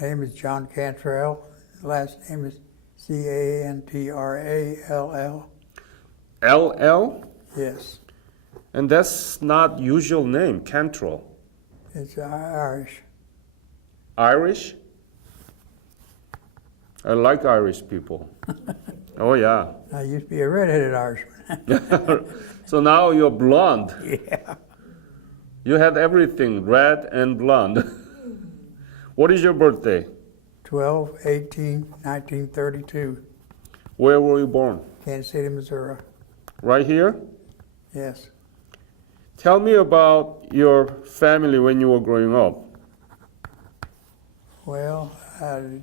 name is John Cantrall. Last name is Cantrall. LL? Yes, And that's not usual name, Camprall. it's Irish. Irish? I like Irish people. Oh yeah. I used to be a redheaded Irishman. So now you're blonde. Yeah. You had everything, red and blonde. What is your birthday? 12/18/1932, Where were you born? Kansas City, Missouri. Right here? Yes. Tell me about your family when you were growing up. Well, I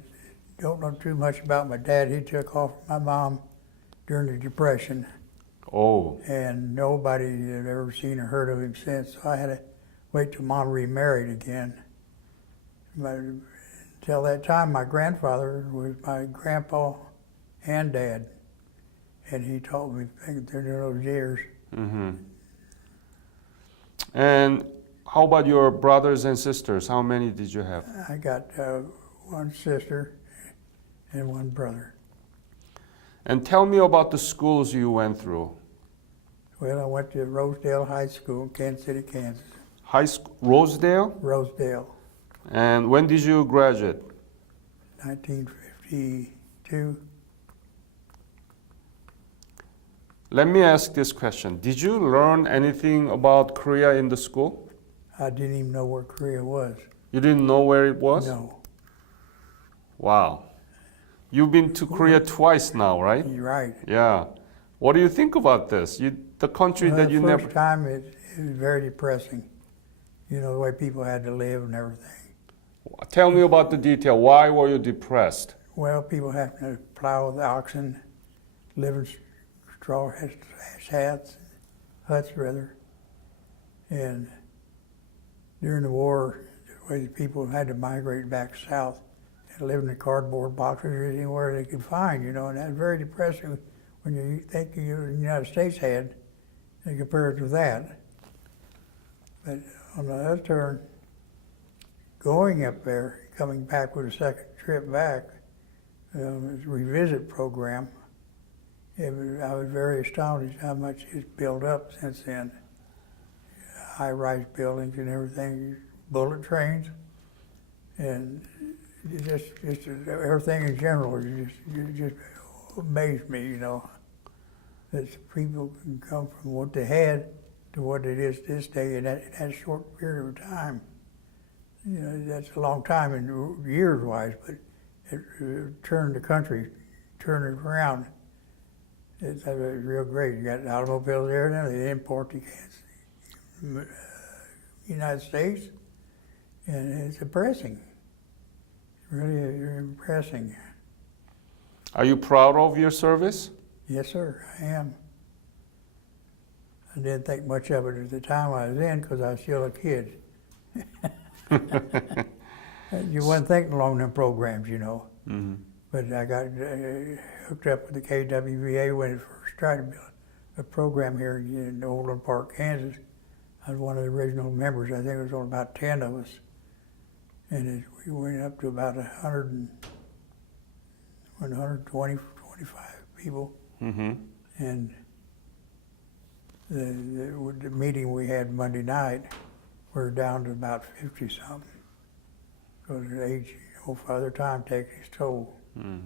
don't know too much about my dad. He took off from my mom during the Depression, Oh, and nobody had ever seen or heard of him since. So I had to wait till Mom remarried again. But until that time, my grandfather was my grandpa and dad, and he taught me during those years. and how about your brothers and sisters? How many did you have? I got one sister and one brother. And tell me about the schools you went through. Well, I went to Rosedale High School in Kansas City, Kansas. High school, Rosedale? Rosedale, And when did you graduate? 1952. Let me ask this question. Did you learn anything about Korea in the school? I didn't even know where Korea was. You didn't know where it was? No, Wow. You've been to Korea twice now, right? you're right. Yeah. What do you think about this? The country Well, that you the never... first time it was very depressing. You know, the way people had to live and everything. Tell me about the detail. Why were you depressed? Well, people having to plow with oxen, live in straw huts rather. And during the war, the way the people had to migrate back south and live in the cardboard boxes or anywhere they could find, you know, and that's very depressing when you think the United States had and compare it to that. But on the other turn, going up there, coming back with a second trip back, this revisit program, I was very astonished how much it's built up since then. High-rise buildings and everything, bullet trains, and just everything in general just amazed me, you know, that people can come from what they had to what it is this day in that short period of time. You know, that's a long time in years-wise, but it turned the country, turned it around. It's real great. You got automobiles there now. They import to the United States, and it's impressing. Really impressing. Are you proud of your service? Yes, sir, I am. I didn't think much of it at the time I was in because I was still a kid. You wasn't thinking along them programs, you know. Mm-hmm. But I got hooked up with the KWVA when it first tried to build a program here in Overland Park, Kansas. I was one of the original members. I think there was only about 10 of us. And we went up to about 120, 25 people. Mm-hmm. And the meeting we had Monday night, we're down to about 50-something. Because the age, Father Time taking its toll. Mm.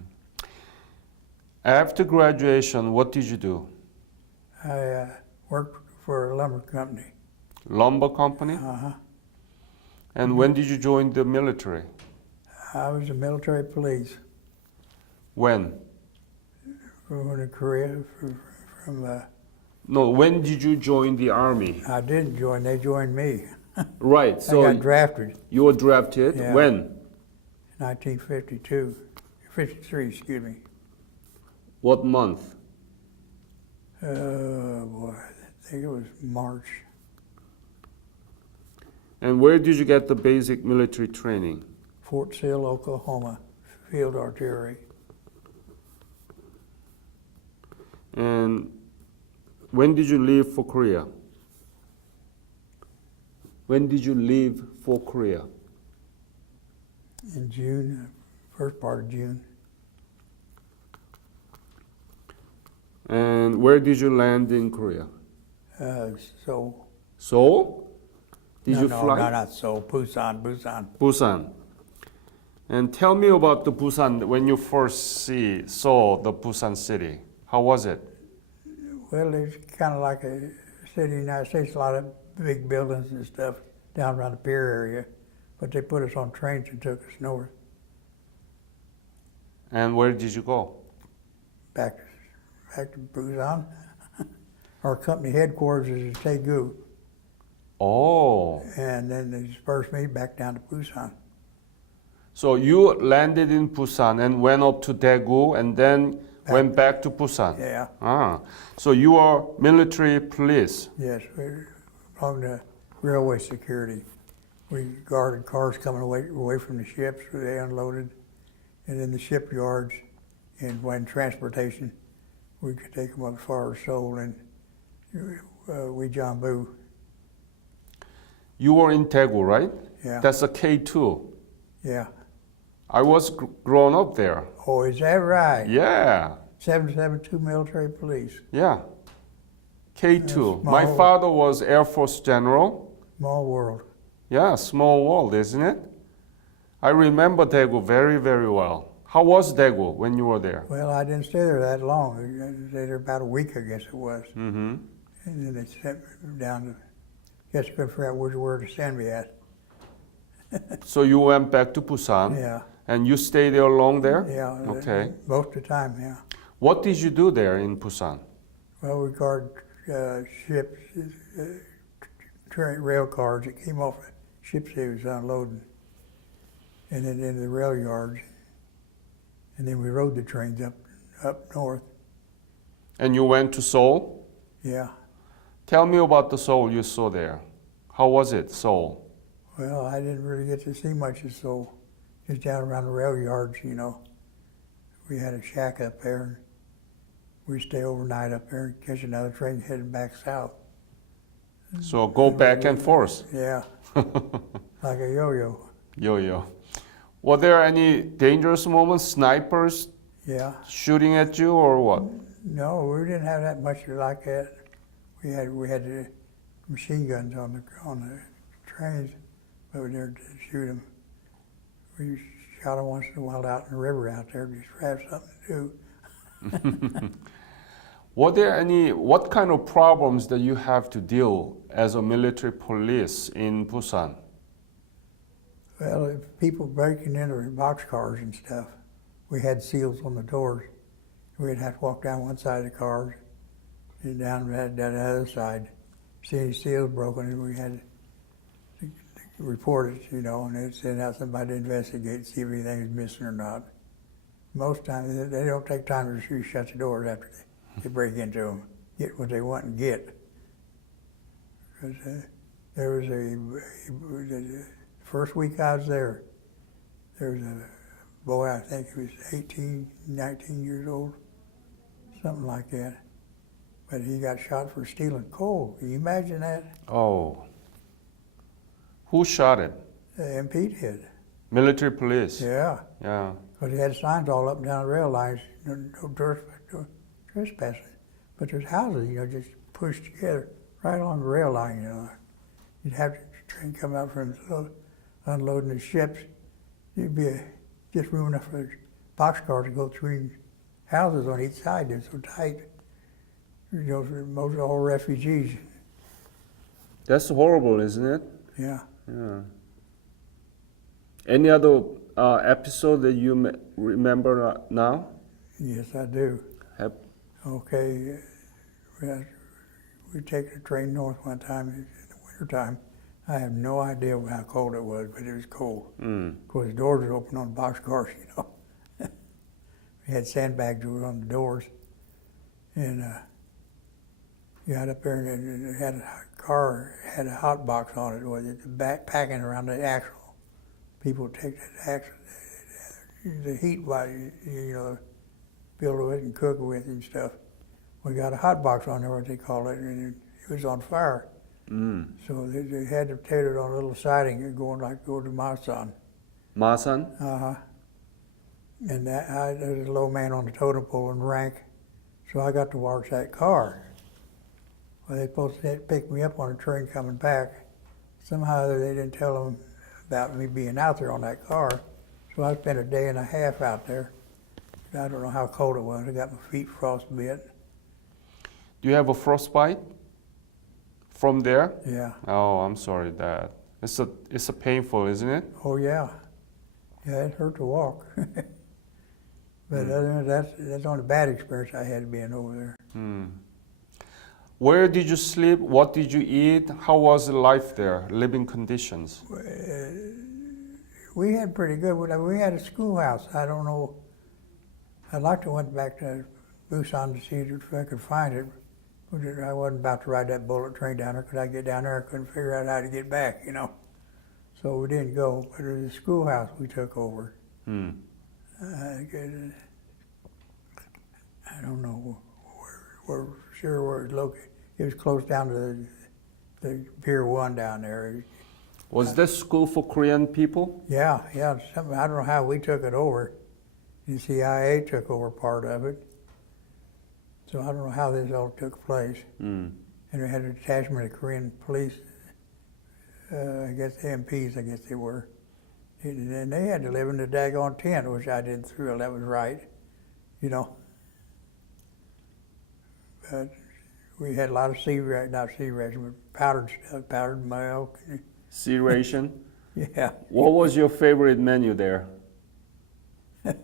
After graduation, what did you do? I worked for a lumber company. Lumber company? Uh-huh. And when did you join the military? I was a military police. When? From Korea, No, when did you join the army? I didn't join, they joined me. Right, so I got drafted you were drafted Yeah. when? in 1952, 53, excuse me. What month? Boy, I think it was March. And where did you get the basic military training? Fort Sill, Oklahoma, field artillery. And when did you leave for Korea? When did you leave for Korea? In June, first part of June. And where did you land in Korea? So Seoul? Did no, you no, fly? no, not Seoul. Busan. Busan. And tell me about the Busan when you first saw the Busan city. How was it? Well, it's kind of like a city in the United States, a lot of big buildings and stuff down around the pier area. But they put us on trains and took us north, And where did you go? back to Busan. Our company headquarters is in Daegu, Oh, and then they dispersed me back down to Busan. so you landed in Busan and went up to Daegu and then went back to Busan. Yeah, Ah, so you are military police. yes, we belonged to railway security. We guarded cars coming away from the ships where they unloaded, and in the shipyards, and when transportation, we could take them up as far as Seoul, and we Jambu. You were in Daegu, right? Yeah, That's a K2. yeah. I was grown up there. Oh, is that right? Yeah, 772 military police. yeah. K2. My Small. father was Air Force General. Small world. Yeah, small world, isn't it? I remember Daegu very, very well. How was Daegu when you were there? Well, I didn't stay there that long. I stayed there about a week, I guess it was. Mm-hmm. And then they sent me down to, guess I couldn't figure out where to send me at. So you went back to Busan. Yeah, And you stayed there long there? yeah. Okay. Most of the time, yeah. What did you do there in Busan? Well, we guard ships, rail cars that came off of ships they was unloading, and then into the rail yards, and then we rode the trains up north. And you went to Seoul? Yeah. Tell me about the Seoul you saw there. How was it, Seoul? Well, I didn't really get to see much of Seoul, just down around the rail yards, you know. We had a shack up there, and we'd stay overnight up there and catch another train heading back south. So go back and forth. Yeah, like a yo-yo. Yo-yo. Were there any dangerous moments, snipers Yeah. shooting at you or what? No, we didn't have that much like that. We had the machine guns on the trains, but we never did shoot them. We shot them once in a while out in the river out there, just to have something to do. What kind of problems that you have to deal as a military police in Busan? Well, if people breaking into boxcars and stuff, we had seals on the doors. We'd have to walk down one side of the cars and down that other side. See any seals broken, and we had to report it, you know, and they'd send out somebody to investigate, see if anything is missing or not. Most times, they don't take time to shut the doors after they break into them, get what they want and get. Because there was the first week I was there was a boy, I think he was 18, 19 years old, something like that. But he got shot for stealing coal. Can you imagine that? Oh. Who shot it? The MP did. Military police. Yeah. Yeah. Because he had signs all up and down the rail lines, no trespassing. But there's houses, you know, just pushed together right along the rail line, you know. You'd have the train come out from unloading the ships. You'd be just room enough for boxcars to go between houses on each side. They're so tight. You know, for most all refugees. That's horrible, isn't it? Yeah. Yeah. Any other episode that you remember now? Yes, I do. Have, Okay. We take a train north one time in the wintertime. I have no idea how cold it was, but it was cold. Of course, the doors were open on boxcars, you know. We had sandbags on the doors. And got up there and it had a car, had a hot box on it with it, backpacking around the axle. People would take that axle, the heat, you know, build with it and cook with it and stuff. We got a hot box on there, what they call it, and it was on fire. So they had to tailor it on a little siding going to Masan. Masan? And I was a low man on the totem pole in rank, so I got to watch that car. Well, they supposed to pick me up on a train coming back. Somehow they didn't tell them about me being out there on that car, so I spent a day and a half out there. I don't know how cold it was. I got my feet frostbit. Do you have a frostbite from there? Yeah. Oh, I'm sorry, Dad. It's a painful, isn't it? Oh yeah. Yeah, it hurt to walk. But other than that's the only bad experience I had being over there. Where did you sleep? What did you eat? How was the life there? Living conditions? We had pretty good. We had a schoolhouse. I don't know. I'd like to went back to Busan to see if I could find it. But I wasn't about to ride that bullet train down there. Could I get down there? I couldn't figure out how to get back, you know. So we didn't go. But it was a schoolhouse we took over. I don't know where it's located. It was close down to the Pier 1 down there. Was this school for Korean people? Yeah. Something, I don't know how we took it over. The CIA took over part of it. So I don't know how this all took place. And we had a detachment of Korean police, I guess MPs, I guess they were. And they had to live in the daggone tent, which I didn't feel that was right, you know. But we had a lot of not sea ration, but powdered stuff, powdered milk. Sea ration? Yeah. What was your favorite menu there?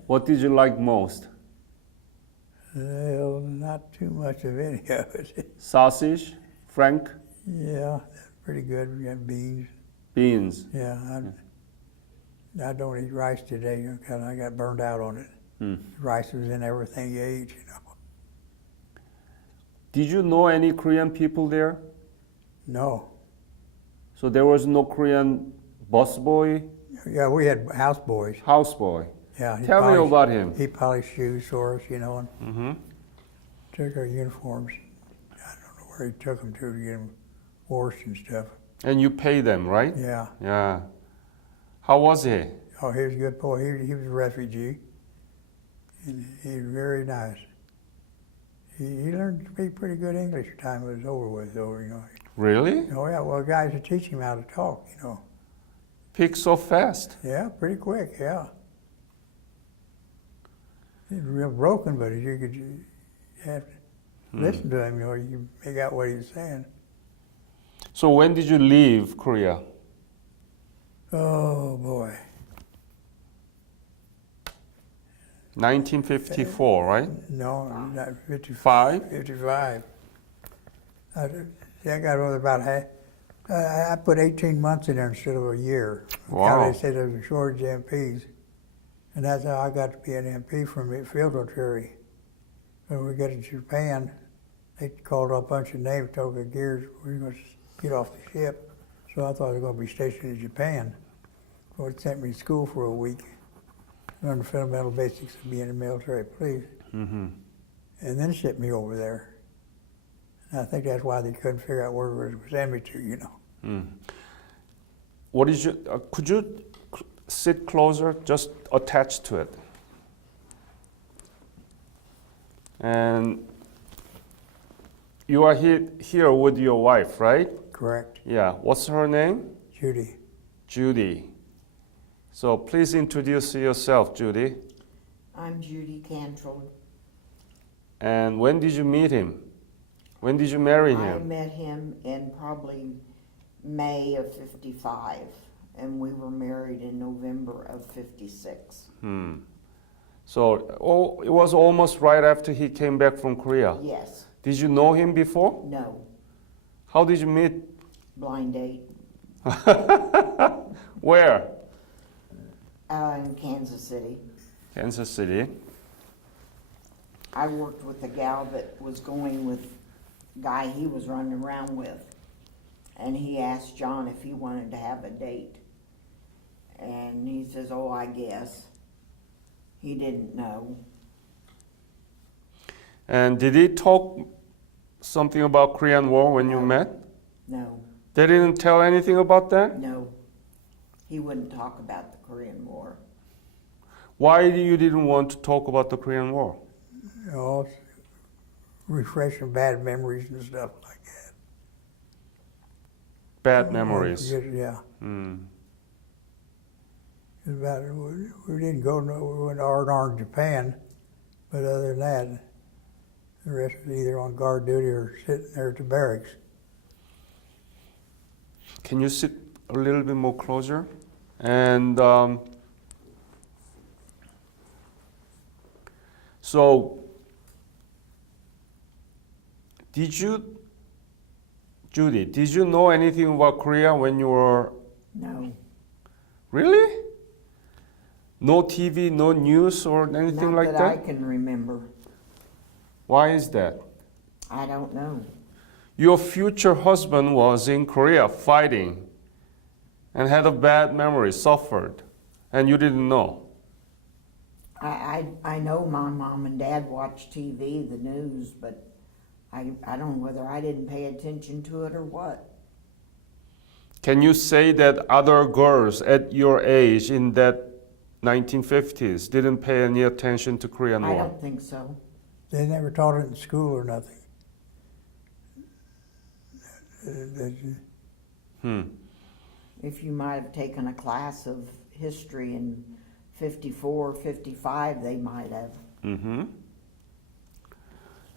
What did you like most? Well, not too much of any of it. Sausage? Frank? Yeah, pretty good. We had beans. Beans? Yeah, I don't eat rice today because I got burned out on it. Rice was in everything you ate, you know. Did you know any Korean people there? No. So there was no Korean busboy, Yeah, we had houseboys. houseboy. Yeah. Tell me about him. He polished shoes for us, you know, and took our uniforms. I don't know where he took them to get them washed and stuff. And you pay them, right? Yeah. Yeah. How was he? Oh, he was a good boy. He was a refugee, and he was very nice. He learned to speak pretty good English the time it was over with, though, you know. Really? Oh, yeah, well, guys would teach him how to talk, you know. Pick so fast. Yeah, pretty quick, yeah. He's real broken, but you have to listen to him, you know, you make out what he's saying. So when did you leave Korea? Oh, boy. 1954, right? No, not 5? 55. I got over about half. I put 18 months in there instead of a year. Wow. They said there was a shortage of MPs. And that's how I got to be an MP from field artillery. When we got to Japan, they called up a bunch of names, told the gears, we were going to get off the ship. So I thought I was going to be stationed in Japan. So it sent me to school for a week. Learned the fundamental basics of being a military police. And then shipped me over there. And I think that's why they couldn't figure out where it was send me to, you know. What is your, could you sit closer, just attached to it? And you are here with your wife, right? Correct. Yeah. What's her name? Judy. Judy. So please introduce yourself, Judy. I'm Judy Camprall. And when did you meet him? When did you marry I him? met him in probably May of 55, and we were married in November of 56. So it was almost right after he came back from Korea. Yes. Did you know him before? No. How did you meet? Blind date. Where? In Kansas City. Kansas City. I worked with a gal that was going with a guy he was running around with. And he asked John if he wanted to have a date. And he says, oh, I guess. He didn't know. And did he talk something about Korean War when you met? No. They didn't tell anything about that? No. He wouldn't talk about the Korean War. Why you didn't want to talk about the Korean War? You know, it's refreshing bad memories and stuff like that. Bad memories. Yeah. Mm. About it, we didn't go no, we went R&R in Japan, but other than that, the rest was either on guard duty or sitting there at the barracks. Can you sit a little bit more closer? And so, Judy, did you know anything about Korea when you were, No, really? No TV, no news or anything not like that I that? can remember. Why is that? I don't know. Your future husband was in Korea fighting and had a bad memory, suffered, and you didn't know. I know my mom and dad watch TV, the news, but I don't know whether I didn't pay attention to it or what. Can you say that other girls at your age in that 1950s didn't pay any attention to Korean I War? don't think so. They never taught it in school or nothing. If you might have taken a class of history in 54, 55, they might have. Mm-hmm.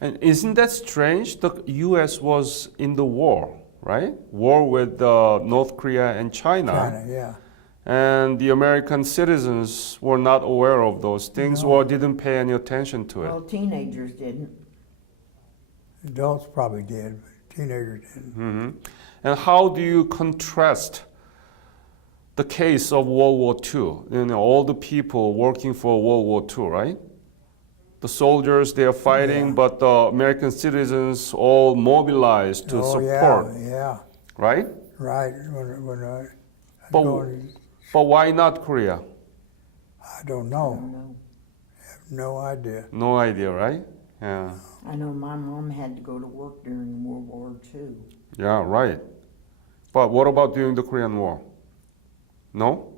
And isn't that strange? The U.S. was in the war, right? War with North Korea and China, yeah. And the American citizens were not aware of those things No. or didn't pay any attention to it. Well, teenagers didn't. Adults probably did, but teenagers didn't. Hmm. And how do you contrast the case of World War II? You know, all the people working for World War II, right? The soldiers, they are fighting, Yeah. but the American citizens all mobilized to Oh, support, yeah, right? right. When I But- going, But why not Korea? I don't I know. don't know. No idea. No idea, right? Yeah. I know my mom had to go to work during World War II. Yeah, right. But what about during the Korean War? No?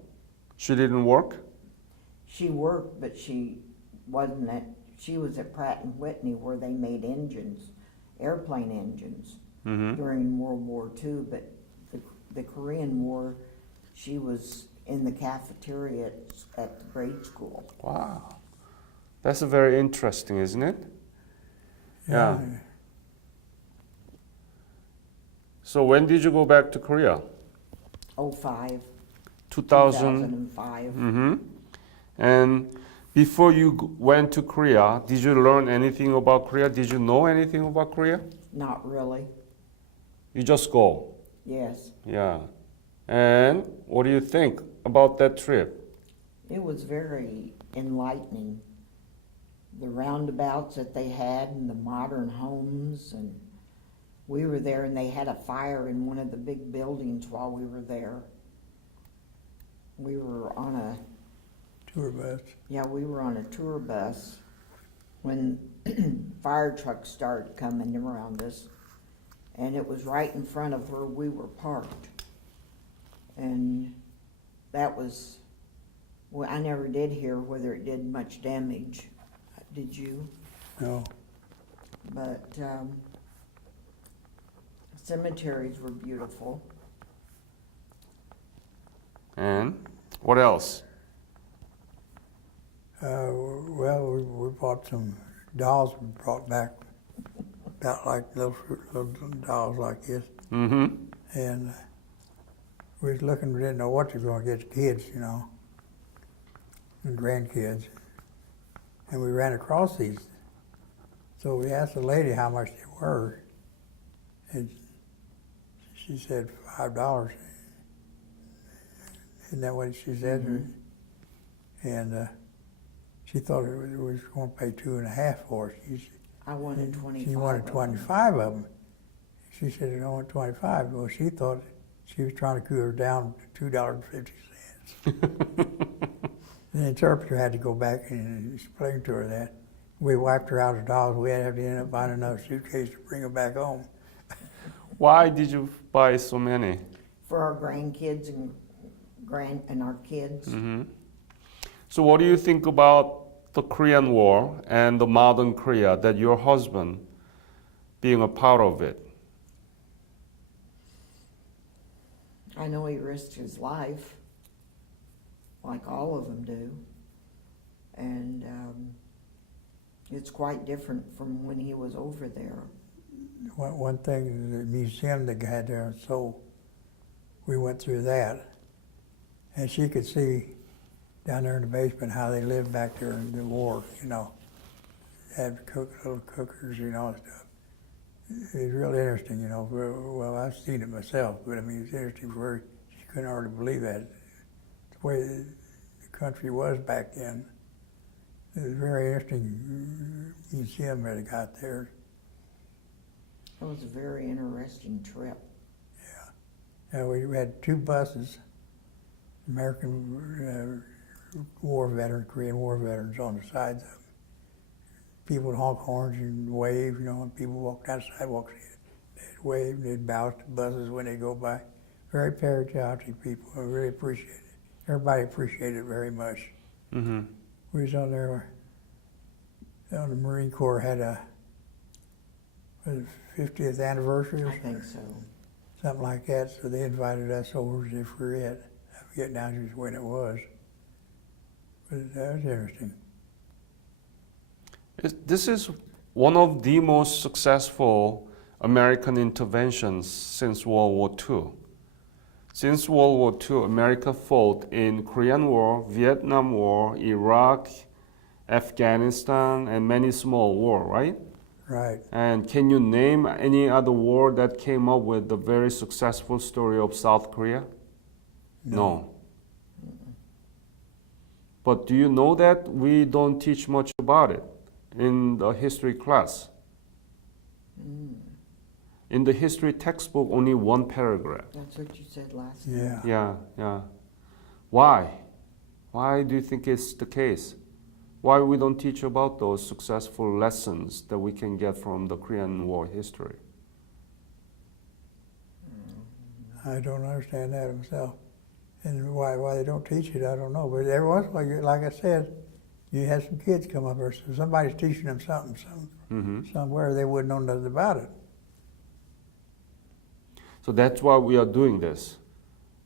She didn't work? She worked, but she wasn't at, she was at Pratt and Whitney where they made engines, airplane engines Mm-hmm. during World War II, but the Korean War, she was in the cafeteria at the grade school. Wow. That's very interesting, isn't it? Yeah. So when did you go back to Korea? 05, 2000. 2005. Mm-hmm. And before you went to Korea, did you learn anything about Korea? Did you know anything about Korea? Not really, You just go. yes. Yeah. And what do you think about that trip? It was very enlightening. The roundabouts that they had and the modern homes, and we were there and they had a fire in one of the big buildings while we were there. We were on a, Tour bus. yeah, we were on a tour bus when fire trucks started coming around us, and it was right in front of where we were parked. And that was, well, I never did hear whether it did much damage. Did you? No. But cemeteries were beautiful. And what else? Well, we bought some dolls we brought back, about like little dolls like this. Mm-hmm. And we was looking, we didn't know what to going to get the kids, you know, and grandkids. And we ran across these. So we asked the lady how much they were. And she said $5. Isn't that what she said? Mm-hmm. And she thought we was going to pay 2.5 for it. I wanted 25. She wanted of them. 25 of them. She said, I want 25. Well, she thought she was trying to cool her down to $2.50. The interpreter had to go back and explain to her that. We wiped her out of dolls. We had to end up buying another suitcase to bring her back home. Why did you buy so many? For our grandkids and and our kids. So what do you think about the Korean War and the modern Korea, that your husband being a part of it? I know he risked his life, like all of them do. And it's quite different from when he was over there. One thing, the museum they had there, so we went through that. And she could see down there in the basement how they lived back there in the war, you know. They had little cookers, you know, and stuff. It was really interesting, you know. Well, I've seen it myself, but I mean, it's interesting for her. She couldn't hardly believe that. The way the country was back then. It was a very interesting museum that they got there. It was a very interesting trip. Yeah, we had 2 buses, American war veterans, Korean war veterans on the sides of them. People would honk horns and wave, you know, and people walked down the sidewalks. They'd wave and they'd bow to the buses when they go by. Very patriotic people. I really appreciate it. Everybody appreciated it very much. Mm-hmm. We was on there, the Marine Corps had was it 50th anniversary or I think so. something like that, so they invited us over as if we were it. I forget now just when it was. But that was interesting. This is one of the most successful American interventions since World War II. Since World War II, America fought in Korean War, Vietnam War, Iraq, Afghanistan, and many small wars, right? Right. And can you name any other war that came up with the very successful story of South Korea? No. But do you know that we don't teach much about it in the history class? In the history textbook, only 1 paragraph. That's what you said last time. Yeah. Yeah. Why? Why do you think it's the case? Why we don't teach about those successful lessons that we can get from the Korean War history? I don't understand that myself. And why they don't teach it, I don't know. But every once in a while, like I said, you have some kids come up here, so somebody's teaching them something somewhere they wouldn't know nothing about it. So that's why we are doing this,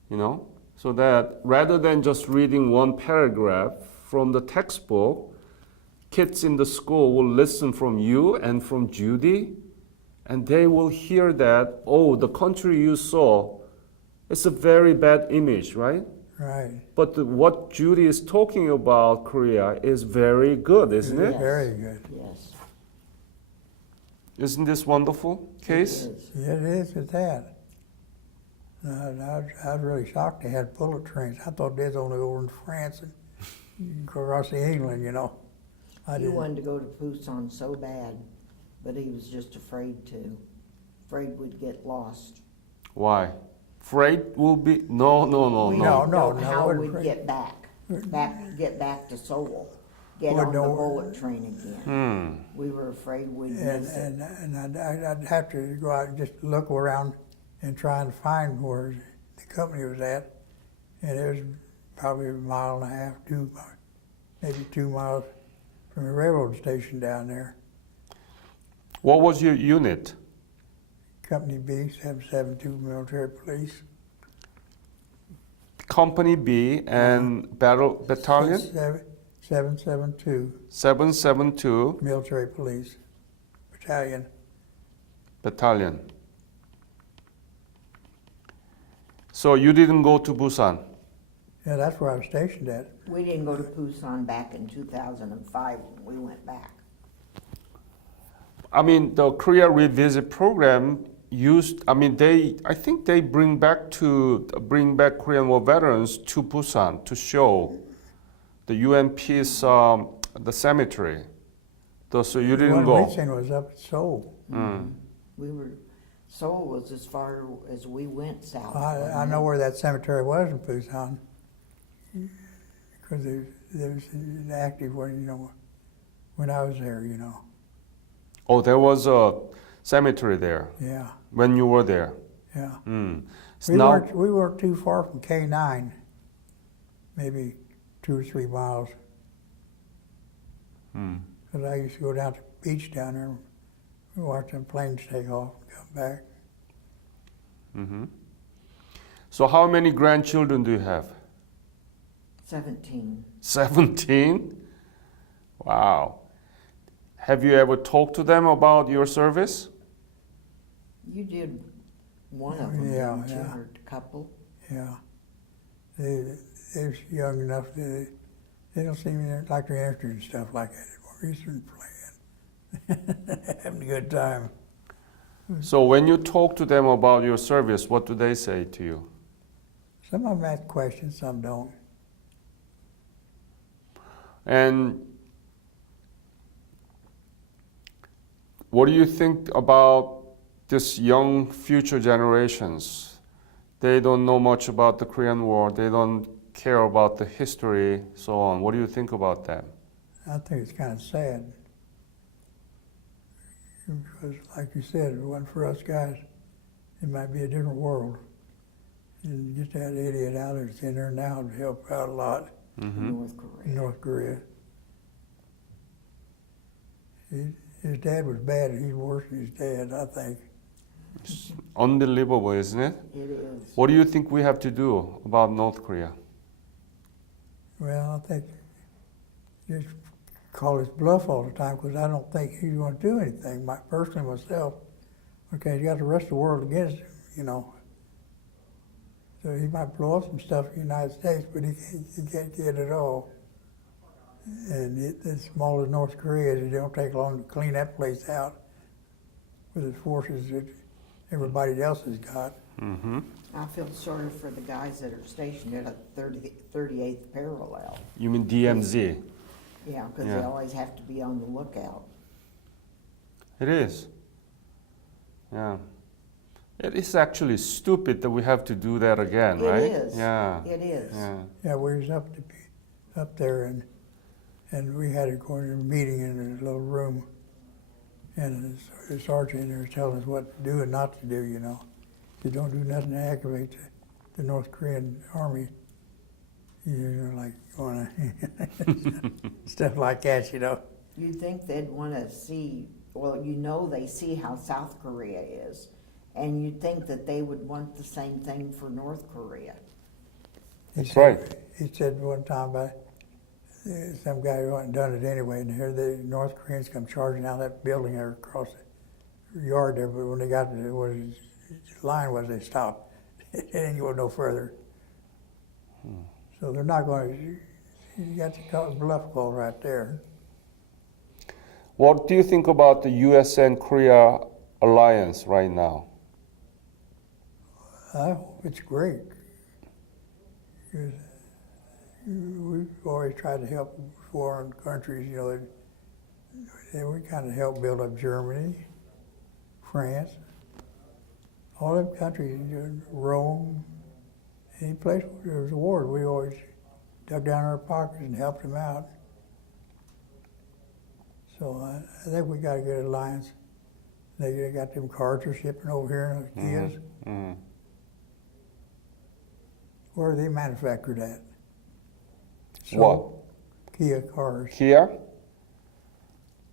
you know? So that rather than just reading 1 paragraph from the textbook, kids in the school will listen from you and from Judy, and they will hear that, oh, the country you saw, it's a very bad image, right? Right. But what Judy is talking about Korea is very good, isn't it? Yes. Very good. Yes. Isn't this wonderful case? It is. Yeah, it is at that. I was really shocked they had bullet trains. I thought they was only over in France and across England, you know. I He didn't. wanted to go to Busan so bad, but he was just afraid to. Afraid we'd get lost. Why? Freight will be no. We No, didn't no, know no, how it we'd wasn't get get back to Seoul, get Well, on the no. bullet train again. Hmm. We were afraid we'd And, miss it. and I'd have to go out and just look around and try and find where the company was at. And it was probably 1.5 miles, 2 miles, maybe 2 miles from the railroad station down there. What was your unit? Company B, 772 Military Police. Company B and battalion? 772 772 Military Police Battalion. battalion. So you didn't go to Busan? Yeah, that's where I was stationed at. We didn't go to Busan back in 2005 when we went back. I mean, the Korea Revisit program I think they bring back Korean War veterans to Busan to show the UNP's the cemetery. So you didn't One go. weekend was up at Seoul. Seoul was as far as we went south. I know where that cemetery was in Busan because there was an active one, you know, when I was there, you know. Oh, there was a cemetery there Yeah, when you were there. yeah. So We now, weren't too far from K9. maybe 2 or 3 miles. Hmm. Because I used to go down to the beach down there and watch them planes take off and come back. Mm-hmm. So how many grandchildren do you have? 17. 17? Wow. Have you ever talked to them about your service? You did one of them, Yeah, didn't you, yeah. or a couple? Yeah. They're young enough, they don't seem like they're interested in stuff like that anymore. He's been playing, having a good time. So when you talk to them about your service, what do they say to you? Some of them ask questions, some don't. And what do you think about this young future generations? They don't know much about the Korean War. They don't care about the history, so on. What do you think about that? I think it's kind of sad. Because, like you said, if it wasn't for us guys, it might be a different world. And get that idiot out that's in there now to help out a lot Mm-hmm. North Korea. in North Korea. His dad was bad, and he's worse than his dad, I think. It's unbelievable, isn't it? It is. What do you think we have to do about North Korea? Well, I think just call his bluff all the time because I don't think he's going to do anything. Personally, myself, okay, he's got the rest of the world against him, you know. So he might blow up some stuff in the United States, but he can't get it all. And as small as North Korea is, it don't take long to clean that place out with the forces that everybody else has got. Mm-hmm. I feel sorry for the guys that are stationed at a 38th parallel. You mean DMZ? Yeah, because Yeah. they always have to be on the lookout. It is. Yeah. It is actually stupid that we have to do that again, It right? is. Yeah. It is. Yeah. Yeah, we was up there, and we had to go in a meeting in a little room, and the sergeant in there was telling us what to do and not to do, you know. You don't do nothing to aggravate the North Korean army. You're like going stuff like that, you know. You'd think they'd want to see, well, you know they see how South Korea is, and you'd think that they would want the same thing for North Korea. That's right. He said one time about some guy who hadn't done it anyway, and here the North Koreans come charging out that building there across the yard there, but when they got to where the line was, they stopped. They didn't go no further. So they're not going to, you got the bluff call right there. What do you think about the U.S. and Korea alliance right now? I hope it's great. 'Cause we've always tried to help foreign countries, you know, and we kind of helped build up Germany, France, all them countries, you know, Rome, any place where there was a war, we always dug down our pockets and helped them out. So I think we got a good alliance. They got them cars they're shipping over here in Kias. Mm-hmm. Where are they manufactured at? What? Kia cars. Here?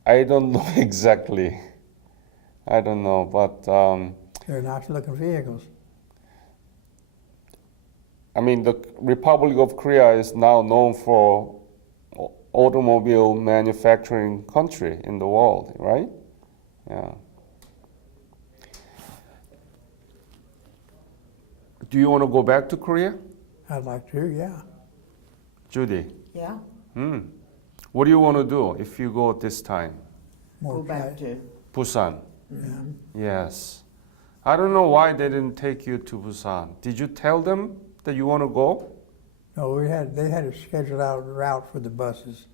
I don't know exactly. I don't know, but They're nice looking vehicles. I mean, the Republic of Korea is now known for automobile manufacturing country in the world, right? Yeah. Do you want to go back to Korea, I'd like to, yeah. Judy? Yeah, What do you want to do if you go this time? More go back cash. to, Busan. Yeah. Yes. I don't know why they didn't take you to Busan. Did you tell them that you want to go? No, they had a scheduled out route for the buses.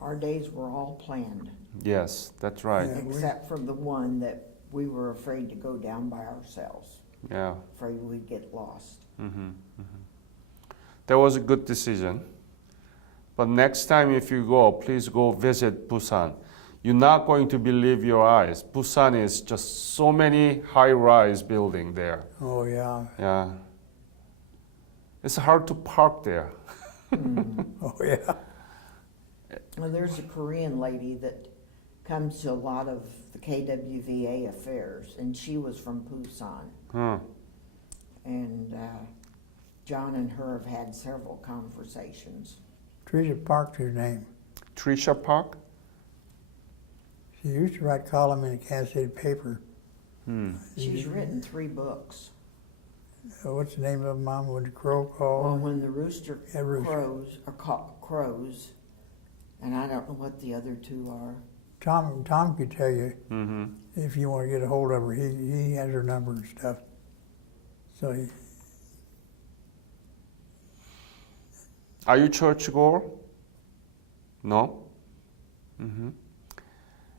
our days were all planned, Yes, that's right. Yeah. except for the one that we were afraid to go down by ourselves, Yeah. afraid we'd get lost. That was a good decision. But next time if you go, please go visit Busan. You're not going to believe your eyes. Busan is just so many high-rise buildings there. Oh, yeah. Yeah. It's hard to park there. Oh, yeah. Well, there's a Korean lady that comes to a lot of the KWVA affairs, and she was from Busan. Huh. And John and her have had several conversations. Teresa Park's her name. Tricia Park? She used to write column in the Kansas City paper. She's written 3 books. What's the name of them, Mom? When the crow Well, called? when the rooster Yeah, rooster. crows, and I don't know what the other 2 are. Tom could tell you Mm-hmm. if you want to get a hold of her. He has her number and stuff. So Are you churchgoer? No? Mm-hmm.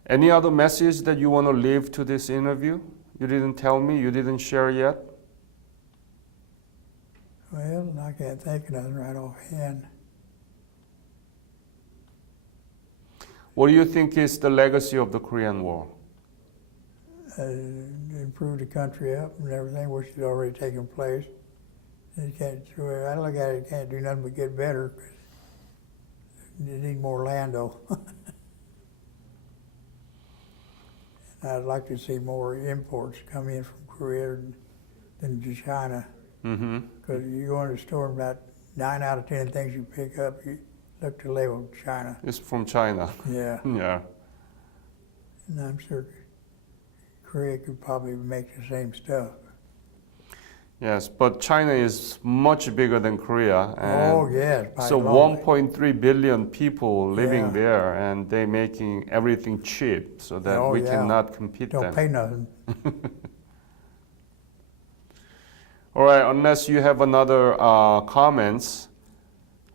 Any other message that you want to leave to this interview? You didn't tell me, you didn't share yet? well, I can't think of nothing right offhand. What do you think is the legacy of the Korean War? Improve the country up and everything, which has already taken place. It can't. I look at it, it can't do nothing but get better. 'Cause you need more land, though. I'd like to see more imports come in from Korea than to China. Mm-hmm. Because you go in the store, and about 9 out of 10 things you pick up, you look to label China. It's from China. Yeah, Yeah. and I'm sure Korea could probably make the same stuff. Yes, but China is much bigger than Korea. And Oh, yes. by so a long way. 1.3 billion people living Yeah. there, and they making everything cheap so that Oh, we yeah. cannot compete Don't them. pay nothing. All right, unless you have another comments,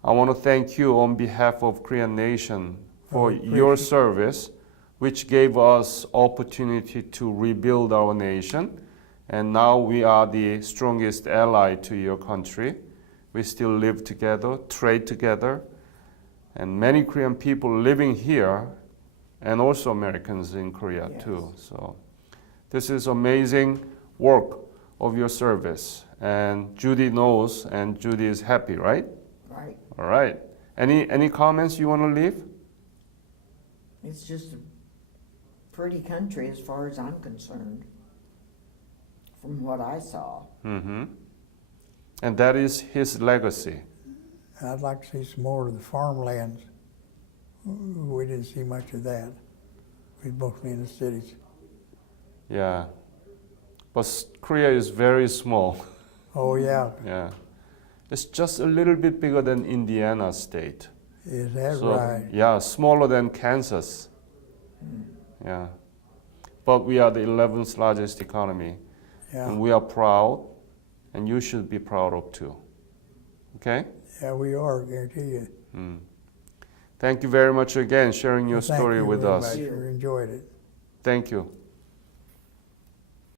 I want to thank you on behalf of Korean Nation for your service, which gave us opportunity to rebuild our nation. And now we are the strongest ally to your country. We still live together, trade together, and many Korean people living here, and also Americans in Korea Yes. too. So this is amazing work of your service. And Judy knows, and Judy is happy, right? Right. All right. Any comments you want to leave? It's just a pretty country as far as I'm concerned, from what I saw. Mm-hmm. And that is his legacy. I'd like to see some more of the farmlands. We didn't see much of that. We're mostly in the cities. Yeah. But Korea is very small. Oh, yeah. Yeah. It's just a little bit bigger than Indiana state. Is that So, right? yeah, smaller than Kansas. Yeah. But we are the 11th largest economy. Yeah. And we are proud, and you should be proud of too. Okay? Yeah, we are, I guarantee you. Mm. Thank you very much again sharing your Thank story you with very us. much. We enjoyed it. Thank you.